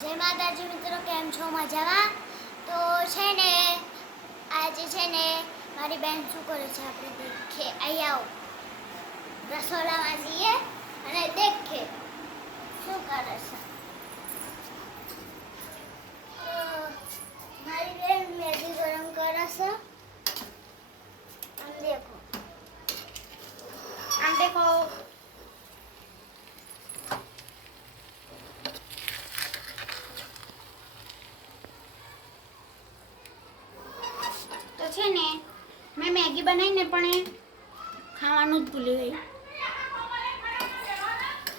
જય માતાજી મિત્રો, કેમ છો? મજામાં? તો છે ને આજે છે ને મારી બેન શું કરે છે આપણે દેખીએ. અહીં આવો, રસોડામાં જઈએ અને દેખીએ શું કરે છે. મારી બેન મેગી ગરમ કરે છે. આમ દેખો છે ને મેં મેગી બનાવીને પણ એ ખાવાનું જ ભૂલી ગઈ.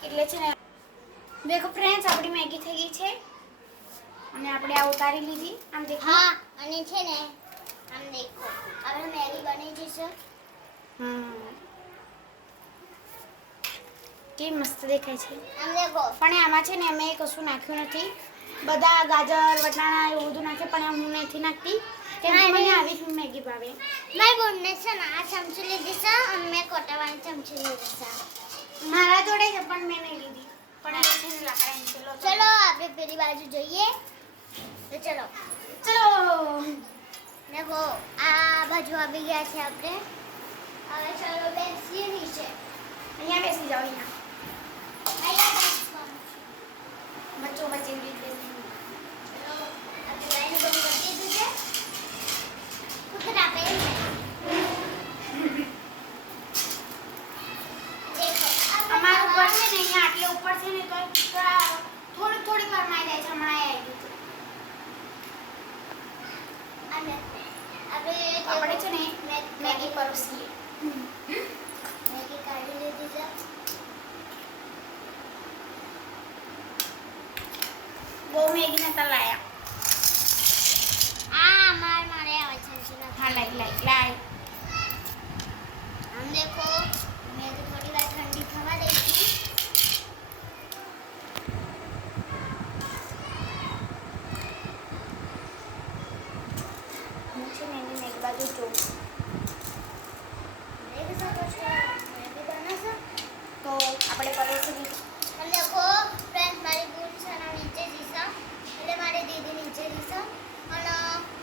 એટલે છે ને દેખો ફ્રેન્ડ્સ, આપણી મેગી થઈ ગઈ છે અને આપણે આ ઉતારી લીધી. આમ દેખો. હા, અને છે ને આમ દેખો આપણે મેગી બની જશે. કે મસ્ત દેખાય છે. આમ દેખો. પણ આમાં છે ને અમે કશું નાખ્યું નથી. બધા ગાજર વટાણા એવું બધું નાખે, પણ હું નથી નાખતી કેમ કે મને આવી મેગી ભાવે. મારી બોનને છે ને આ ચમચી લીધી છે અને મેં કોટાવાળી ચમચી લીધી છે. મારા જોડે છે પણ મેં નહીં લીધી. પણ આ છે ને લાકડાની. ચલો આપણે પેલી બાજુ જઈએ. તો ચલો દેખો આ બાજુ આવી ગયા છે આપણે. હવે ચલો બેસીએ નીચે. અહીંયા બેસી જાઓ. બચ્ચો બચ્ચે બેસી. ચલો આપણે લાઈન બંધ કરી દીધું છે. અમારું ઘર છે ને અહીંયા આટલે ઉપર છે ને તો થોડી વાર માં જાય છે. હમણાં આવી ગયું. આપણે છે ને મેગી પરોસીએ. મેગી કાઢી લીધી છે. બહુ મેગી નતા લાયા. મારે આવે છે. હા, લાઈ. આમ દેખો મેં તો થોડી વાર ઠંડી થવા દઈ હતી. હું છે ને એની એક બાજુ જોઉં. દેખ શકો છો મેગી બનાવશો તો આપણે પરોસી. આમ દેખો ફ્રેન્ડ, મારી બૂન છે ને નીચે જઈશ એટલે મારી દીદી નીચે જઈશ અને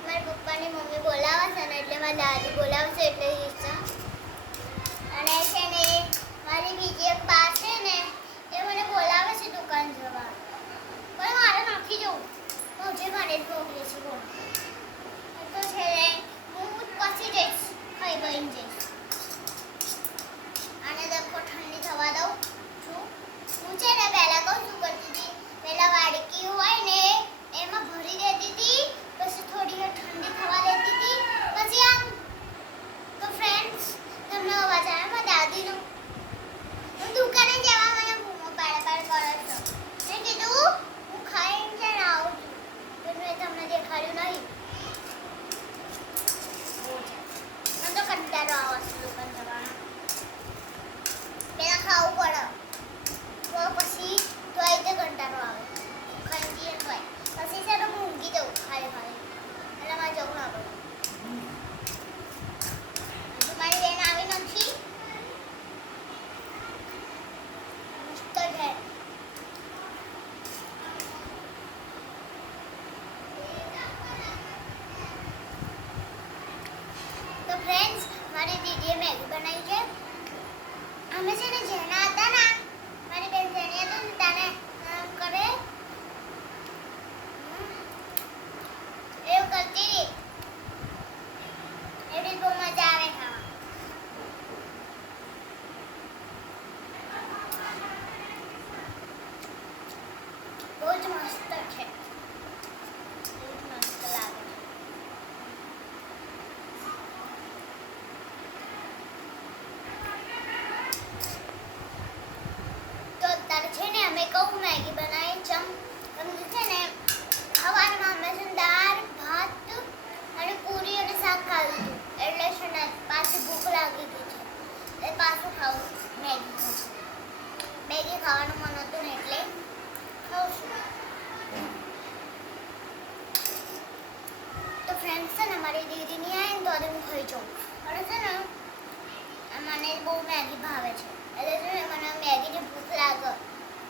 મારા પપ્પાની મમ્મી બોલાવે છે ને એટલે મારી દાદી બોલાવશે એટલે જઈશ. અને છે ને મારી બીજી એક બા છે ને એ મને બોલાવે છે દુકાન જવા, પણ મારે નથી જવું. હું જે મને જ મોકલે છે બોલ. તો છે ને હું પછી જઈશ, ખાઈ બહીને જઈશ. આને દેખો ઠંડી થવા દઉં છું. હું છે ને પહેલાં કહું શું કરતી હતી, પહેલાં વાડકી હોય ને એમાં ભરી દેતી હતી, પછી થોડી વાર ઠંડી થવા દેતી હતી, પછી આમ. તો ફ્રેન્ડ્સ, તમને અવાજ આવે મારા દાદીનો? હું દુકાને જવા મને બૂમો પાડ કરે છે. મેં કીધું હું ખાઈને જઈને આવું છું, તો મેં તમને દેખાડ્યું નહીં. મને તો કંટાળો આવે છે દુકાન જવાનો. પહેલાં ખાવું પડે તો પછી તો તે કંટાળો આવે. ખાઈ જઈએ તોય પછી છે તો હું ઊંઘી જવું ખાલી એટલે મારે જવું ના પડે. મારી બેન આવી નથી. મસ્ત છે. તો ફ્રેન્ડ્સ, મારી દીદીએ મેગી બનાવી છે. અમે છે ને જેના હતા ને મારી બેન જેની હતી ને તાને કરે એવું કરતી હતી. એવી બહુ મજા આવે ખાવા. બહુ જ મસ્ત છે. બહુ જ મસ્ત લાગે છે. તો અત્યારે છે ને અમે કહું મેગી બનાવી છે ને સવારમાં અમે છે દાળ ભાત અને પૂરી અને શાક ખાધું હતું. એટલે છે ને પાછી ભૂખ લાગી ગઈ છે એટલે પાછું ખાવું મેગી ખાવાનું મન હતું ને એટલે ખાઉં છું. તો ફ્રેન્ડ્સ છે ને મારી દીદી નહીં આવે ને તો આજે હું ખાઈ જાઉં. અને છે ને મને બહુ મેગી ભાવે છે એટલે છે ને મને મેગીની ભૂખ લાગે.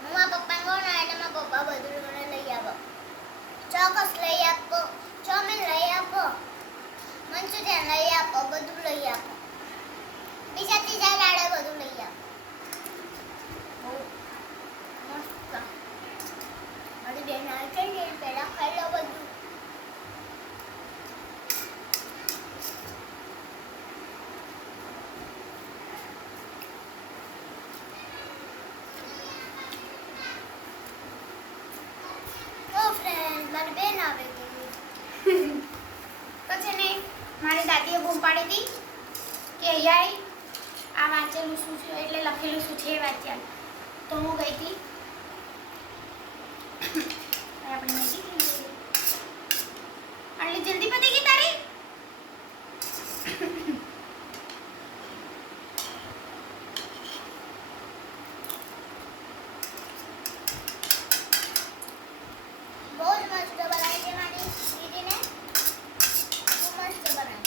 હું મારા પપ્પાને કહું ને એટલે મારા પપ્પા બધું મને લઈ આવે. પૂછું છે લઈ આપો, બધું લઈ આપો. બીજા ત્રીજા દાડે બધું લઈ આપો. બહુ મસ્ત. મારી બેન આવી છે ને પહેલા ખાઈ લો બધું. મારી બેન આવી ગઈ. તો છે ને મારી દાદીએ બૂમ પાડી હતી કે અહીંયા આ વાંચેલું શું છે એટલે લખેલું શું છે એ વાંચ્યા. તો હું ગઈ હતી આપણે નજીક આટલી જલ્દી પતી ગઈ તારી. બહુ જ મસ્ત બનાવી છે મારી દીદીને. બહુ મસ્ત બનાવી.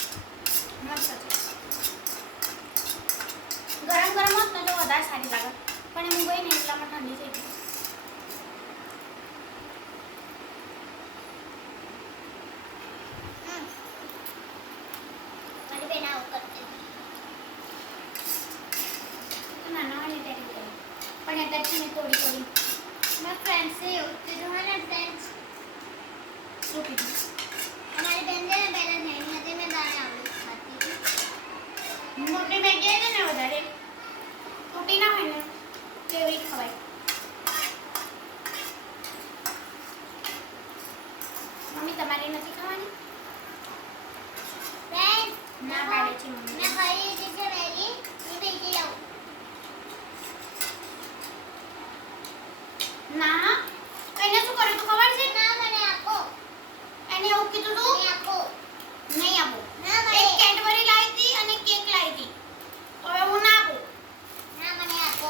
મસ્ત છે. ગરમ ગરમ હોત ને તો વધારે સારી લાગે, પણ હું ગઈ ને એટલામાં ઠંડી થઈ ગઈ. મારી બેન આવું કરતી નાના હોય ને ત્યારે પણ અત્યારે છે ને થોડી થોડી મારા ફ્રેન્ડ્સે એવું કીધું હોય ને ફ્રેન્ડ્સ શું કીધું અમારી બેન છે ને પહેલાં નાની હતી મેં દાણે આવડી ખાતી હતી. મોટી મેગી છે ને વધારે મોટી ના હોય ને કેવી ખવાય. મમ્મી તમારી નથી ખાવાની? ના પાડે છે મમ્મી. મેં ખાઈ લીધી છે મેગી. હું બીજી લાવું. ના એને શું કર્યું તું ખબર છે? ના મને આપો. એને એવું કીધું તું? મને આપો. નહીં આપો. ના મને એક કેડબરી લાવી હતી અને કેક લાવી હતી. તો હવે હું ના આપું. ના મને આપો.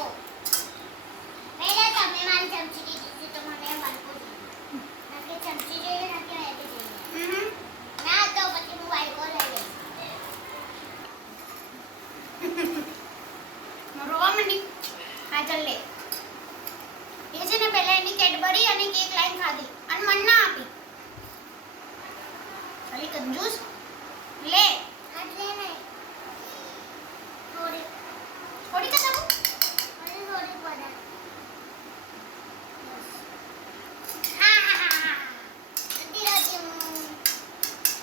પહેલા તમે મારી ચમચી દીધી હતી તો મને બાળકો દીધી. ના કે ચમચી જોઈએ ના કે મેગી જોઈએ. ના તો પછી હું બાળકો લઈ લઈશ. રોવા મંડી. હા ચાલ લે. એ છે ને પહેલા એની કેડબરી અને કેક લાઈન ખાધી અને મને ના આપી. ખાલી કંજૂસ. લે આટલે નહીં થોડી થોડી કદા હું મને થોડી પડે.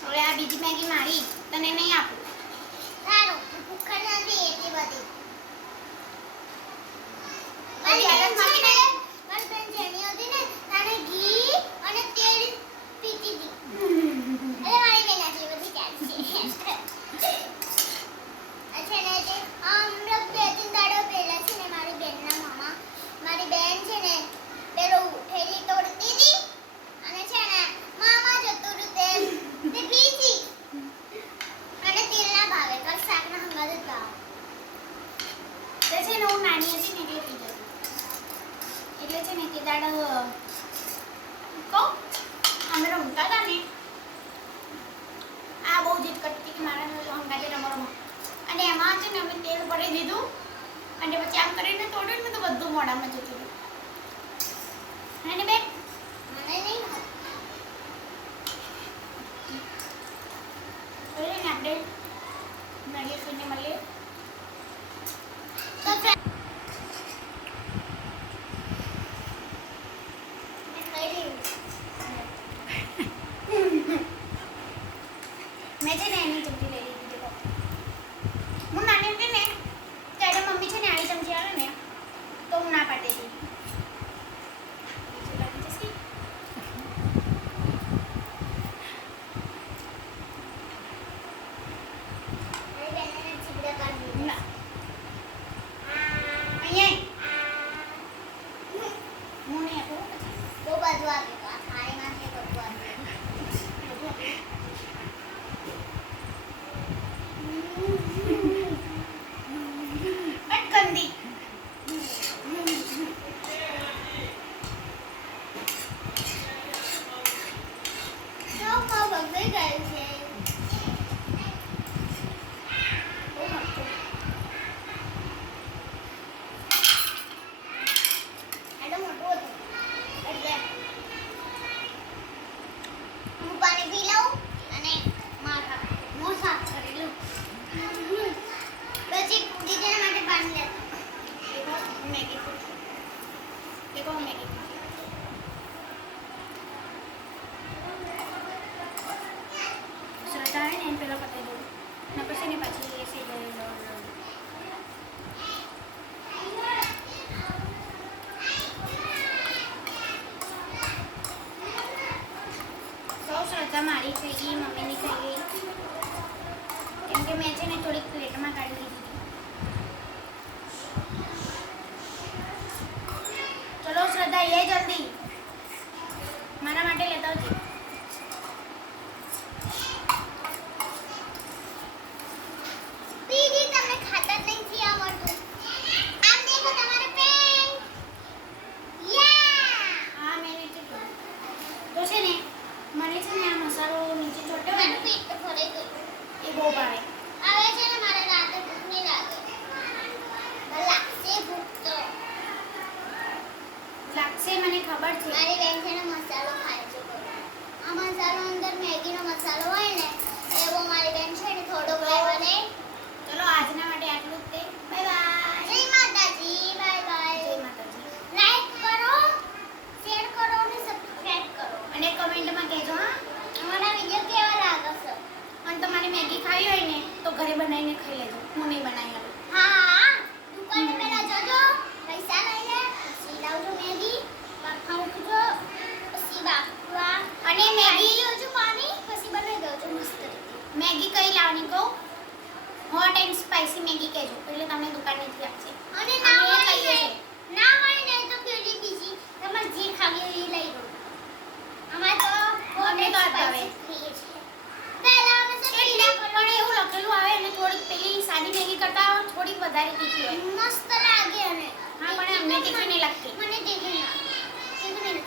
હવે આ બીજી મેગી મારી તને નહીં આપું. સારું ભૂખ નથી એટલી બધી. મારી હાલત મારી ને મારી બેન જેની હતી ને તાને ઘી અને તેલ પીતી હતી. અરે મારી બેન આટલી બધી ચાલશે. અચ્છા ને તે હમણાં 2-3 દાડા પહેલા છે ને મારી બેનના મામા મારી બેન છે ને પેલું થેલી તોડતી હતી અને છે ને મામા જતું રહ્યું તે પીતી અને તેલ ના ભાવે કર શાકના હંગાત જ ભાવ. તે છે ને હું નાની હતી ને એટલે પી જતી. એટલે છે ને તે દાડો કહું અમે રમતા હતા ને આ બહુ જીદ કરતી કે મારા હંગાતે રમવામાં અને એમાં છે ને અમે તેલ ભરી દીધું અને પછી આમ કરીને તોડ્યું ને તો બધું મોઢામાં જતું રહ્યું. અને બેન મને નહીં ભાવે. ને આપણે મળીએ કોઈને મળીએ તો મેં છે ને એની ચમચી લઈ લીધી. હું નાની હતી ને ત્યારે મમ્મી છે ને આવી ચમચી આવે ને તો હું ના પાડતી હતી. પાણી પી લઉં અને મોં સાફ એટલું પછી દીદીના માટે પાણી લેતા મેગી દેખો મેગી શ્રદ્ધા આવે ને એને પહેલાં પતાવી દઉં ને પછી ને પાછી એસી ગઈ સૌ શ્રદ્ધા મારી થઈ ગઈ મમ્મીની થઈ ગઈ કેમ કે મેં છે ને થોડીક પ્લેટમાં કાઢી લીધી ચલો શ્રદ્ધા એ જલ્દી મારા માટે લેતા આવજે દીદી તમને ખાતા જ નથી આવડતું આમ દેખો તમારે પેન યા હા મેં નીચે જોયું તો છે ને મને છે ને આ મસાલો નીચે ચોટ્યો હોય મારું ને પેટ તો ભરાઈ ગયું એ બહુ ભાવે આવે છે ને મારે રાતે ભૂખ નહીં લાગે લાગશે ભૂખ તો લાગશે મને ખબર છે મારી બેન છે ને મસાલો ખાય છે આ મસાલો અંદર મેગીનો મસાલો હોય ને એવો મારી બેન છે ને થોડોક લેવાનો ચલો આજના માટે આટલું જ તે બાય બાય જય માતાજી બાય બાય જય માતાજી લાઈક કરો શેર કરો અને સબસ્ક્રાઇબ કરો અને કમેન્ટમાં કહેજો હા અમારા વિડિયો કેવા લાગે છે અને તમારે મેગી ખાવી હોય ને તો ઘરે બનાવીને ખાઈ લેજો હું નહીં બનાવી આલું હા દુકાને પેલા જજો પૈસા લઈને પછી લાવજો મેગી પાખા ઉઠજો પછી બાફવા અને મેગી લેજો પાણી પછી બનાવી દેજો મસ્ત રીતે મેગી કઈ લાવવાની કહું હોટ એન્ડ સ્પાઈસી મેગી કહેજો એટલે તમને દુકાનેથી આપશે અને ના અમે હોય ખાઈએ ને છીએ. ના હોય ને તો પેલી બીજી તમારે જે ખાવી હોય એ લઈ લો અમારે તો અમને તો આ ભાવે. ખાઈએ છીએ પહેલા અમે શું એટલે પણ એવું લખેલું આવે અને થોડીક પેલી સાદી મેગી કરતા થોડીક વધારે તીખી હોય મસ્ત લાગે અને હા પણ અમને તીખી નહીં લાગતી મને તીખી ના તીખી નહીં